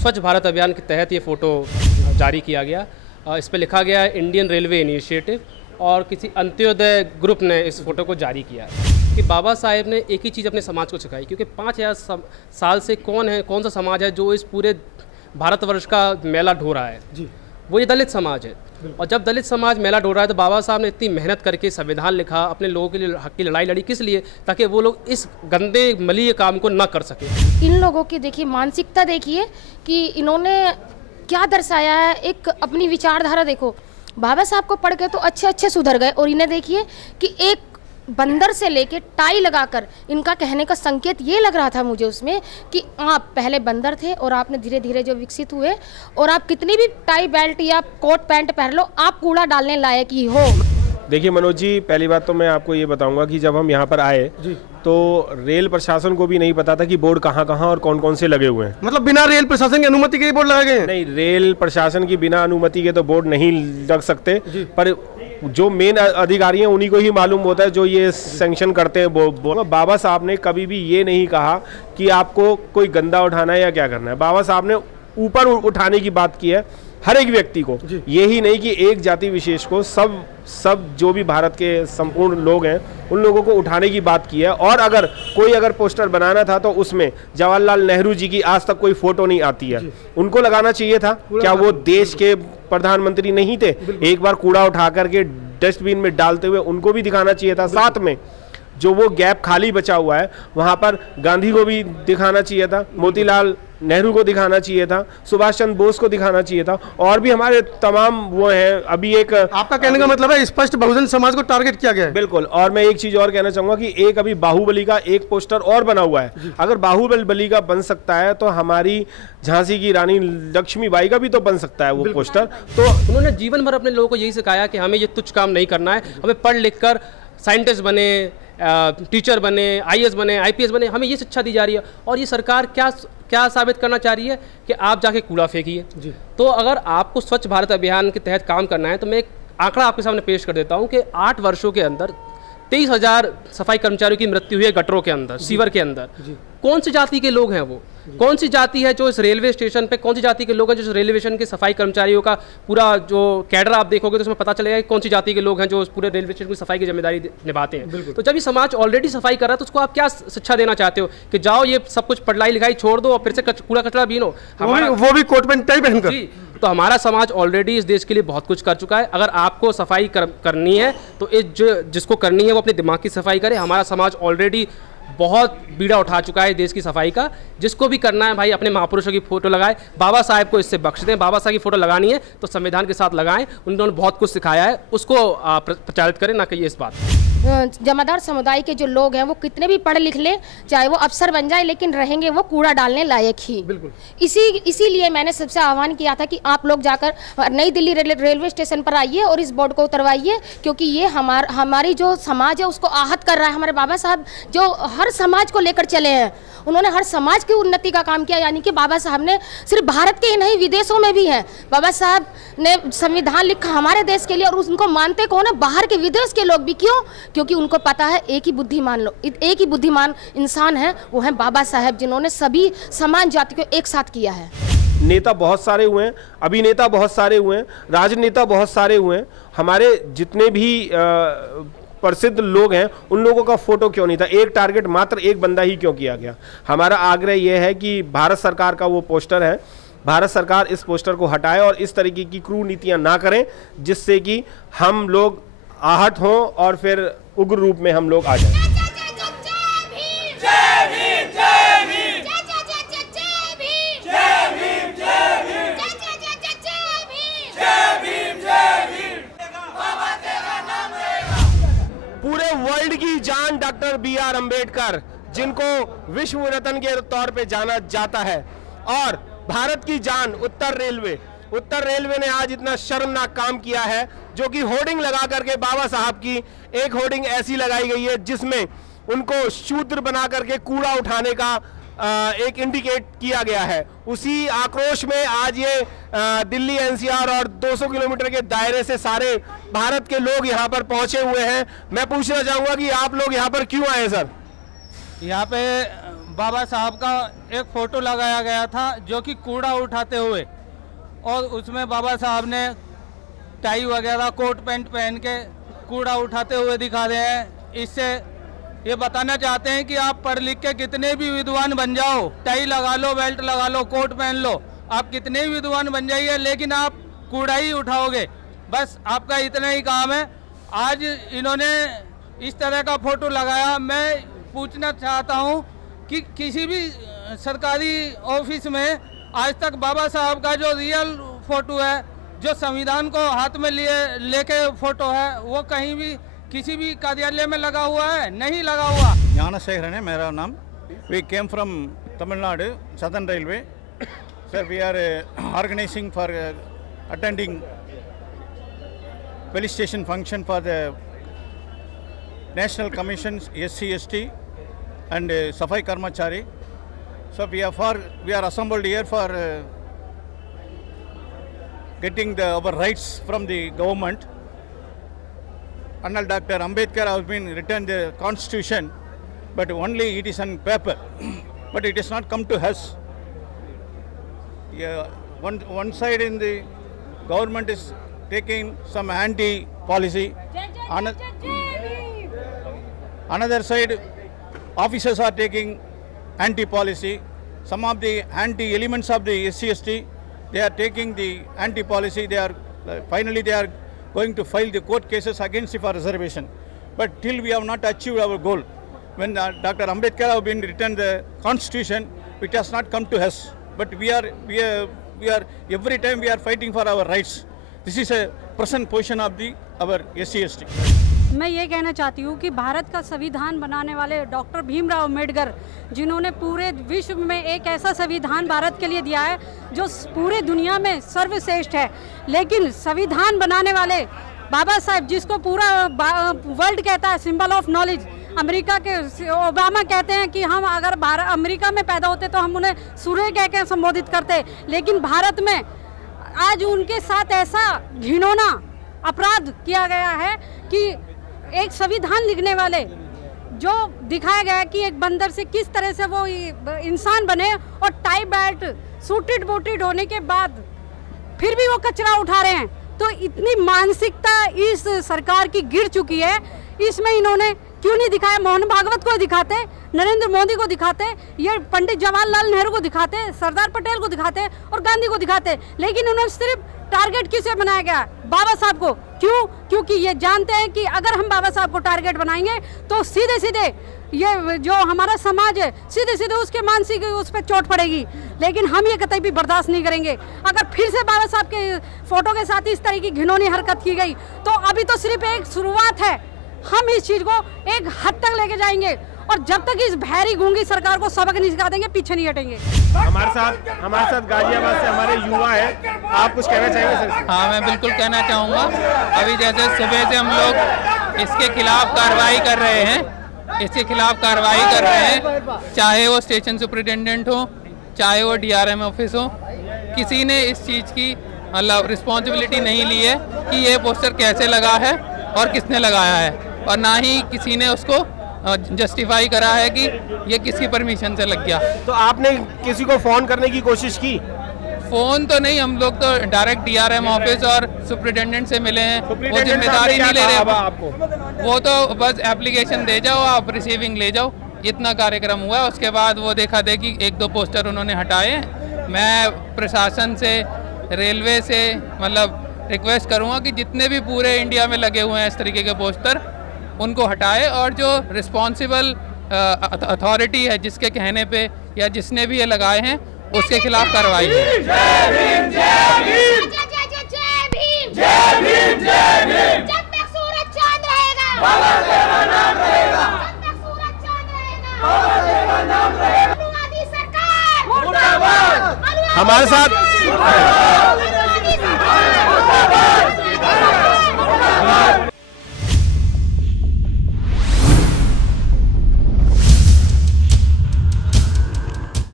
स्वच्छ भारत अभियान के तहत ये फ़ोटो जारी किया गया। इस पर लिखा गया है इंडियन रेलवे इनिशिएटिव, और किसी अंत्योदय ग्रुप ने इस फ़ोटो को जारी किया है कि बाबा साहेब ने एक ही चीज़ अपने समाज को सिखाई, क्योंकि 5000 साल से कौन सा समाज है जो इस पूरे भारतवर्ष का मेला ढो रहा है जी, वो ये दलित समाज है। और जब दलित समाज मेला ढो रहा है तो बाबा साहब ने इतनी मेहनत करके संविधान लिखा, अपने लोगों के लिए हक की लड़ाई लड़ी, किस लिए? ताकि वो लोग इस गंदे मलीय काम को न कर सके। इन लोगों की देखिए मानसिकता देखिए कि इन्होंने क्या दर्शाया है, एक अपनी विचारधारा देखो। बाबा साहब को पढ़ के तो अच्छे सुधर गए, और इन्हें देखिए कि एक बंदर से लेके टाई लगाकर, इनका कहने का संकेत ये लग रहा था मुझे उसमें कि आप पहले बंदर थे और आपने धीरे धीरे जो विकसित हुए, और आप कितनी भी टाई बेल्ट या कोट पैंट पहन लो, आप कूड़ा डालने लायक ही हो। देखिए मनोज जी, पहली बात तो मैं आपको ये बताऊंगा कि जब हम यहाँ पर आए तो रेल प्रशासन को भी नहीं पता था कि बोर्ड कहाँ और कौन से लगे हुए हैं। मतलब बिना रेल प्रशासन की अनुमति के बोर्ड लगाए गए हैं? नहीं, रेल प्रशासन की बिना अनुमति के तो बोर्ड नहीं लग सकते, पर जो मेन अधिकारी हैं उन्हीं को ही मालूम होता है जो ये सैंक्शन करते हैं। बाबा साहब ने कभी भी ये नहीं कहा कि आपको कोई गंदा उठाना है या क्या करना है। बाबा साहब ने ऊपर उठाने की बात की है, हर एक व्यक्ति को, यही नहीं कि एक जाति विशेष को, सब जो भी भारत के संपूर्ण लोग हैं उन लोगों को उठाने की बात की है। और अगर पोस्टर बनाना था तो उसमें जवाहरलाल नेहरू जी की आज तक कोई फोटो नहीं आती है, उनको लगाना चाहिए था। क्या वो देश के प्रधानमंत्री नहीं थे? एक बार कूड़ा उठा करके डस्टबिन में डालते हुए उनको भी दिखाना चाहिए था। साथ में जो वो गैप खाली बचा हुआ है वहां पर गांधी को भी दिखाना चाहिए था, मोतीलाल नेहरू को दिखाना चाहिए था, सुभाष चंद्र बोस को दिखाना चाहिए था, और भी हमारे तमाम वो हैं। अभी एक आपका कहने का मतलब है स्पष्ट बहुजन समाज को टारगेट किया गया है? बिल्कुल। और मैं एक चीज और कहना चाहूंगा कि एक अभी बाहुबली का एक पोस्टर और बना हुआ है। अगर बाहुबली का बन सकता है तो हमारी झांसी की रानी लक्ष्मीबाई का भी तो बन सकता है वो पोस्टर। तो उन्होंने जीवन भर अपने लोगों को यही सिखाया कि हमें ये तुच्छ काम नहीं करना है, हमें पढ़ लिख कर साइंटिस्ट बने, टीचर बने, IAS बने, IPS बने, हमें ये शिक्षा दी जा रही है। और ये सरकार क्या साबित करना चाह रही है कि आप जाके कूड़ा फेंकिए। तो अगर आपको स्वच्छ भारत अभियान के तहत काम करना है तो मैं एक आंकड़ा आपके सामने पेश कर देता हूं कि 8 वर्षों के अंदर 23,000 सफाई कर्मचारियों की मृत्यु हुई है गटरों के अंदर, सीवर के अंदर। कौन सी जाति के लोग हैं वो? कौन सी जाति है जो इस रेलवे स्टेशन पे, कौन सी जाति के लोग हैं जो इस रेलवे स्टेशन के सफाई कर्मचारियों का पूरा जो कैडर आप देखोगे तो उसमें पता चलेगा कि कौन सी जाति के लोग हैं जो उस पूरे रेलवे स्टेशन की सफाई की जिम्मेदारी निभाते हैं। तो जब ये समाज ऑलरेडी सफाई कर रहा है तो उसको आप क्या शिक्षा देना चाहते हो कि जाओ ये सब कुछ पढ़ाई लिखाई छोड़ दो और फिर से कूड़ा कचरा बीनो, वो भी कोट पैंट टाई पहनकर? तो हमारा समाज ऑलरेडी इस देश के लिए बहुत कुछ कर चुका है। अगर आपको सफाई करनी है तो जिसको करनी है वो अपने दिमाग की सफाई करे। हमारा समाज ऑलरेडी बहुत बीड़ा उठा चुका है देश की सफाई का। जिसको भी करना है भाई अपने महापुरुषों की फोटो लगाए, बाबा साहब को इससे बख्श दें। बाबा साहब की फोटो लगानी है तो संविधान के साथ लगाएं, उन्होंने बहुत कुछ सिखाया है, उसको प्रचारित करें, ना कि इस बात। जमादार समुदाय के जो लोग हैं वो कितने भी पढ़ लिख ले, चाहे वो अफसर बन जाए, लेकिन रहेंगे वो कूड़ा डालने लायक ही। बिल्कुल। इसीलिए मैंने सबसे आह्वान किया था कि आप लोग जाकर नई दिल्ली रेलवे स्टेशन पर आइए और इस बोर्ड को उतरवाइए, क्योंकि ये हमारी जो समाज है उसको आहत कर रहा है। हमारे बाबा साहब जो हर समाज को लेकर चले हैं, उन्होंने हर समाज की उन्नति का काम किया। यानी कि बाबा साहब ने सिर्फ भारत के ही नहीं विदेशों में भी हैं। बाबा साहब ने संविधान लिखा हमारे देश के लिए, और उनको मानते कौन है? बाहर के विदेश के लोग भी। क्यों? क्योंकि उनको पता है एक ही बुद्धिमान इंसान है, वो है बाबा साहब, जिन्होंने सभी समान जाति को एक साथ किया है। नेता बहुत सारे हुए हैं, अभिनेता बहुत सारे हुए हैं, राजनेता बहुत सारे हुए हैं। हमारे जितने भी प्रसिद्ध लोग हैं उन लोगों का फोटो क्यों नहीं था? एक टारगेट मात्र एक बंदा ही क्यों किया गया? हमारा आग्रह यह है कि भारत सरकार का वो पोस्टर है, भारत सरकार इस पोस्टर को हटाए और इस तरीके की क्रूर नीतियां ना करें जिससे कि हम लोग आहत हों और फिर उग्र रूप में हम लोग आ जाएं। पूरे वर्ल्ड की जान डॉक्टर BR अम्बेडकर, जिनको विश्व रत्न के तौर पे जाना जाता है, और भारत की जान उत्तर रेलवे ने आज इतना शर्मनाक काम किया है, जो कि होर्डिंग लगा करके बाबा साहब की एक होर्डिंग ऐसी लगाई गई है जिसमें उनको शूद्र बना करके कूड़ा उठाने का एक इंडिकेट किया गया है। उसी आक्रोश में आज ये दिल्ली NCR और 200 किलोमीटर के दायरे से सारे भारत के लोग यहाँ पर पहुंचे हुए हैं। मैं पूछना चाहूंगा कि आप लोग यहाँ पर क्यों आए सर? यहाँ पे बाबा साहब का एक फ़ोटो लगाया गया था जो कि कूड़ा उठाते हुए, और उसमें बाबा साहब ने टाई वगैरह कोट पैंट पहन के कूड़ा उठाते हुए दिखा रहे हैं। इससे ये बताना चाहते हैं कि आप पढ़ लिख के कितने भी विद्वान बन जाओ, टाई लगा लो, बेल्ट लगा लो, कोट पहन लो, आप कितने भी विद्वान बन जाइए, लेकिन आप कूड़ा ही उठाओगे। बस आपका इतना ही काम है। आज इन्होंने इस तरह का फ़ोटो लगाया। मैं पूछना चाहता हूँ कि किसी भी सरकारी ऑफिस में आज तक बाबा साहब का जो रियल फ़ोटो है, जो संविधान को हाथ में लेके फ़ोटो है, वो कहीं भी किसी भी कार्यालय में लगा हुआ है? नहीं लगा हुआ। ज्ञानशेखरन है मेरा नाम। We came from Tamil Nadu southern railway. Sir, we are organizing for attending felicitation function for the National Commissions SC/ST and Safai Karmachari. So we are assembled here for getting our rights from the government. Annal Dr. Ambedkar has been written the constitution, but only it is on paper, but it has not come to us. Yeah, one side in the government is taking some anti-policy. Another side, officers are taking anti-policy. Some of the anti-elements of the SC/ST, they are taking the anti-policy. They are finally they are going to file the court cases against it for reservation. But till we have not achieved our goal. When Dr. Ambedkar have been written the constitution, it has not come to us. But we are every time we are fighting for our rights. This is a present position of our SC/ST. मैं ये कहना चाहती हूँ कि भारत का संविधान बनाने वाले डॉक्टर भीमराव अम्बेडकर, जिन्होंने पूरे विश्व में एक ऐसा संविधान भारत के लिए दिया है जो पूरे दुनिया में सर्वश्रेष्ठ है, लेकिन संविधान बनाने वाले बाबा साहब, जिसको पूरा वर्ल्ड कहता है सिंबल ऑफ नॉलेज, अमेरिका के ओबामा कहते हैं कि हम अगर अमेरिका में पैदा होते तो हम उन्हें सूर्य कह के संबोधित करते, लेकिन भारत में आज उनके साथ ऐसा घिनौना अपराध किया गया है कि एक संविधान लिखने वाले, जो दिखाया गया कि एक बंदर से किस तरह से वो इंसान बने, और टाई बेल्ट सूटेड बूटेड होने के बाद फिर भी वो कचरा उठा रहे हैं। तो इतनी मानसिकता इस सरकार की गिर चुकी है। इसमें इन्होंने क्यों नहीं दिखाया? मोहन भागवत को दिखाते, नरेंद्र मोदी को दिखाते, ये पंडित जवाहरलाल नेहरू को दिखाते, सरदार पटेल को दिखाते और गांधी को दिखाते, लेकिन उन्होंने सिर्फ टारगेट किसे बनाया गया? बाबा साहब को। क्यों? क्योंकि ये जानते हैं कि अगर हम बाबा साहब को टारगेट बनाएंगे तो सीधे सीधे ये जो हमारा समाज है, सीधे सीधे उसके मानसिक उस पर चोट पड़ेगी। लेकिन हम ये कतई भी बर्दाश्त नहीं करेंगे। अगर फिर से बाबा साहब के फोटो के साथ इस तरह की घिनौनी हरकत की गई तो अभी तो सिर्फ एक शुरुआत है। हम इस चीज़ को एक हद तक लेके जाएंगे, और जब तक इस भैरी गूंगी सरकार को सबक नहीं सिखा देंगे, पीछे नहीं हटेंगे। हमारे साथ गाजियाबाद से हमारे युवा है, आप कुछ कहना चाहेंगे सर? हाँ, मैं बिल्कुल कहना चाहूँगा। अभी जैसे सुबह से हम लोग इसके खिलाफ कार्रवाई कर रहे हैं, चाहे वो स्टेशन सुपरिटेंडेंट हो, चाहे वो DRM ऑफिस हो, किसी ने इस चीज़ की मतलब रिस्पॉन्सिबिलिटी नहीं ली है कि ये पोस्टर कैसे लगा है और किसने लगाया है, और ना ही किसी ने उसको जस्टिफाई करा है कि ये किसकी परमिशन से लग गया। तो आपने किसी को फ़ोन करने की कोशिश की? फ़ोन तो नहीं, हम लोग तो डायरेक्ट DRM ऑफिस और सुपरिटेंडेंट से मिले हैं। वो जिम्मेदारी नहीं ले रहे आपको, वो तो बस एप्लीकेशन दे जाओ, आप रिसीविंग ले जाओ, इतना कार्यक्रम हुआ। उसके बाद वो देखा देखी 1-2 पोस्टर उन्होंने हटाए। मैं प्रशासन से, रेलवे से मतलब रिक्वेस्ट करूँगा कि जितने भी पूरे इंडिया में लगे हुए हैं इस तरीके के पोस्टर, उनको हटाए, और जो रिस्पॉन्सिबल अथॉरिटी है जिसके कहने पे या जिसने भी ये लगाए हैं उसके खिलाफ कार्रवाई हो। हमारे साथ